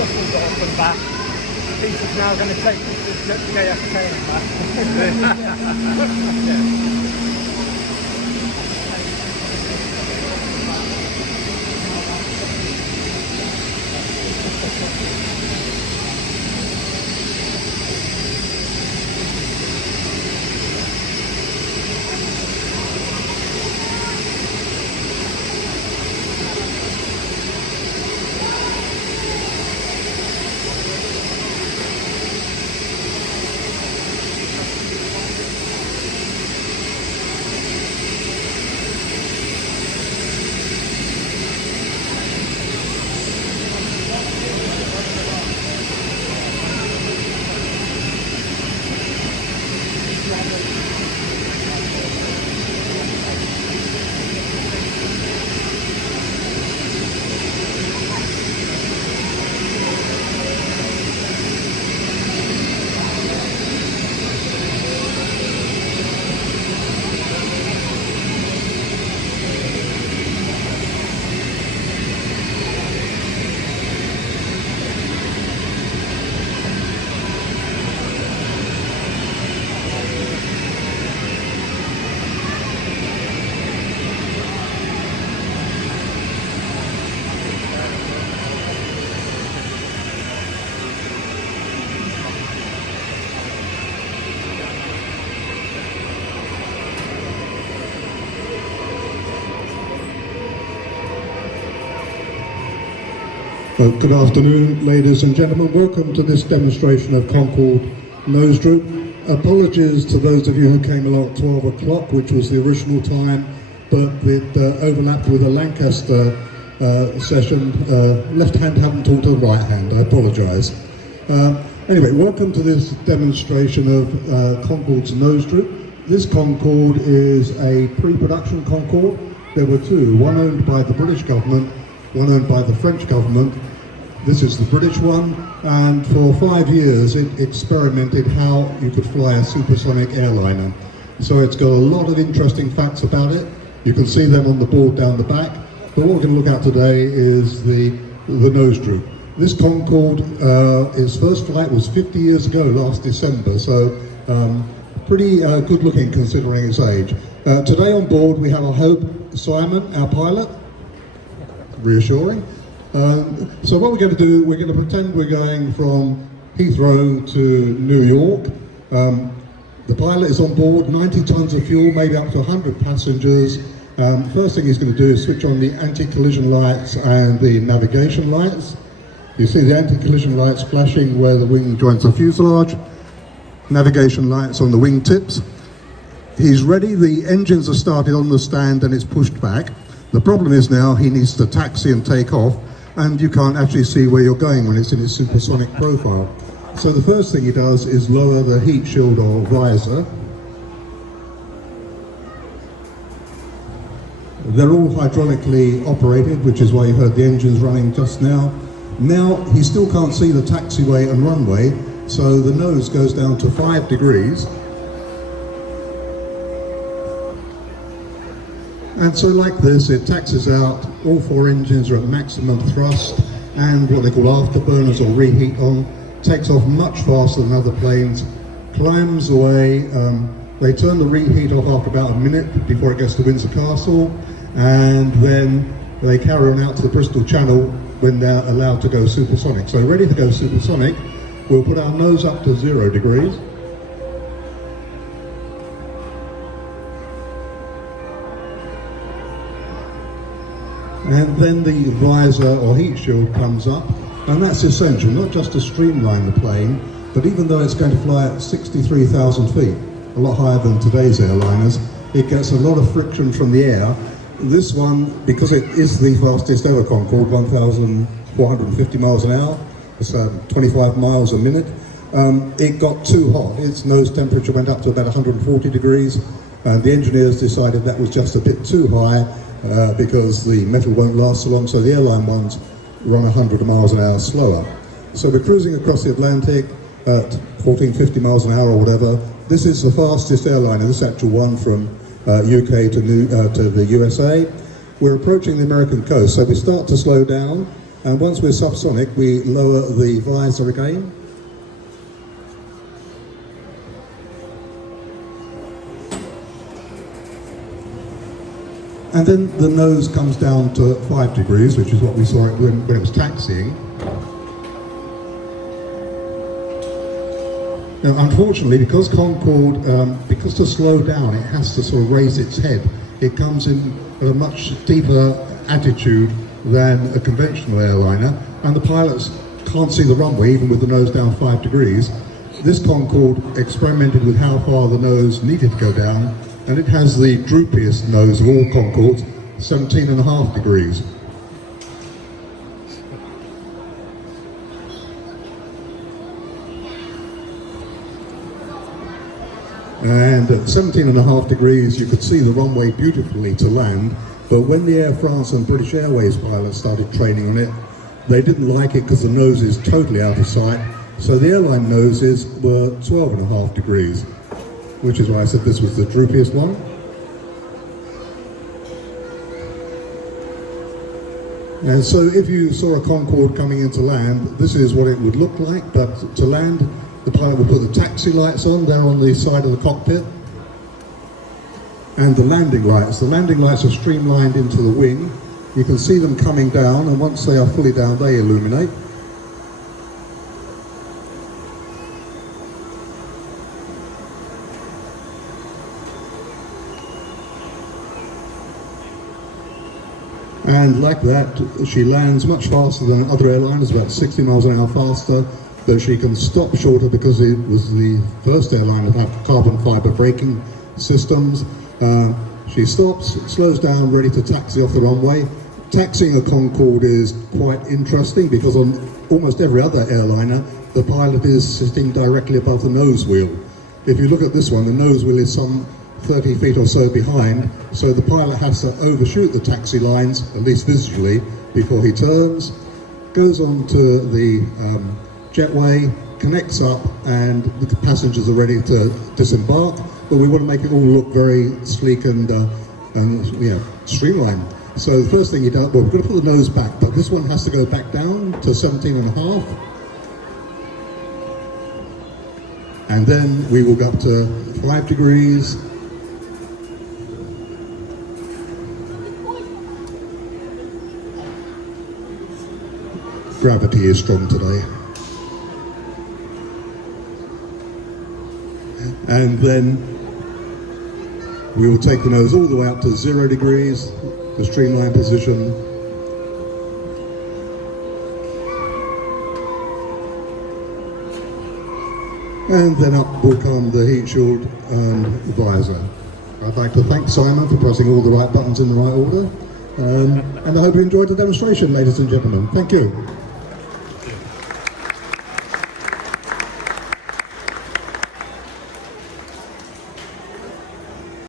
shuffled off and back. I think he's now going to take the JFK back. Yeah. Good afternoon, ladies and gentlemen. Welcome to this demonstration of Concorde nose droop. Apologies to those of you who came along at 12 o'clock, which was the original time, but it overlapped with a Lancaster session. Left hand hadn't talked to the right hand, I apologise. Anyway, welcome to this demonstration of Concorde's nose droop. This Concorde is a pre-production Concorde. There were two, one owned by the British government, one owned by the French government. This is the British one, and for 5 years it experimented how you could fly a supersonic airliner. So it's got a lot of interesting facts about it. You can see them on the board down the back. But what we're going to look at today is the nose droop. This Concorde, its first flight was 50 years ago, last December, so pretty good looking considering its age. Today on board we have, I hope, Simon, our pilot. Reassuring. So what we're going to do, we're going to pretend we're going from Heathrow to New York. The pilot is on board, 90 tons of fuel, maybe up to 100 passengers. First thing he's going to do is switch on the anti-collision lights and the navigation lights. You see the anti-collision lights flashing where the wing joins the fuselage. Navigation lights on the wing tips. He's ready, the engines are started on the stand and it's pushed back. The problem is now he needs to taxi and take off, and you can't actually see where you're going when it's in its supersonic profile. So the first thing he does is lower the heat shield or visor. They're all hydraulically operated, which is why you heard the engines running just now. Now he still can't see the taxiway and runway, so the nose goes down to 5 degrees. And so like this, it taxis out, all 4 engines are at maximum thrust, and what they call afterburners or reheat on, takes off much faster than other planes, climbs away. They turn the reheat off after about a minute before it gets to Windsor Castle, and then they carry on out to the Bristol Channel when they're allowed to go supersonic. So ready to go supersonic, we'll put our nose up to 0 degrees. And then the visor or heat shield comes up, and that's essential, not just to streamline the plane, but even though it's going to fly at 63,000 feet, a lot higher than today's airliners, it gets a lot of friction from the air. This one, because it is the fastest ever Concorde, 1,450 miles an hour, it's 25 miles a minute, it got too hot. Its nose temperature went up to about 140 degrees, and the engineers decided that was just a bit too high, because the metal won't last so long, so the airline ones run 100 miles an hour slower. So we're cruising across the Atlantic at 1450 miles an hour or whatever. This is the fastest airliner, this actual one from UK to the USA. We're approaching the American coast, so we start to slow down. And once we're subsonic, we lower the visor again. And then the nose comes down to 5 degrees, which is what we saw when it was taxiing. Now, unfortunately, because Concorde, because to slow down, it has to sort of raise its head. It comes in at a much deeper attitude than a conventional airliner, and the pilots can't see the runway even with the nose down 5 degrees. This Concorde experimented with how far the nose needed to go down, and it has the droopiest nose of all Concordes, 17.5 degrees. And at 17.5 degrees you could see the runway beautifully to land, but when the Air France and British Airways pilots started training on it, they didn't like it because the nose is totally out of sight, so the airline noses were 12.5 degrees, which is why I said this was the droopiest one. And so if you saw a Concorde coming into land, this is what it would look like, but to land, the pilot will put the taxi lights on there on the side of the cockpit. And the landing lights are streamlined into the wing. You can see them coming down, and once they are fully down, they illuminate. And like that, she lands much faster than other airliners, about 60 miles an hour faster, though she can stop shorter because it was the first airline to have carbon fibre braking systems. She stops, slows down, ready to taxi off the runway. Taxiing a Concorde is quite interesting because on almost every other airliner, the pilot is sitting directly above the nose wheel. If you look at this one, the nose wheel is some 30 feet or so behind, so the pilot has to overshoot the taxi lines, at least visually, before he turns, goes on to the jetway, connects up, and the passengers are ready to disembark, but we want to make it all look very sleek and streamlined. So the first thing you do, well, we're going to put the nose back, but this one has to go back down to 17.5. And then we will go up to 5 degrees. Gravity is strong today. And then we will take the nose all the way up to 0 degrees, the streamline position. And then up will come the heat shield and the visor. I'd like to thank Simon for pressing all the right buttons in the right order. And I hope you enjoyed the demonstration, ladies and gentlemen. Thank you.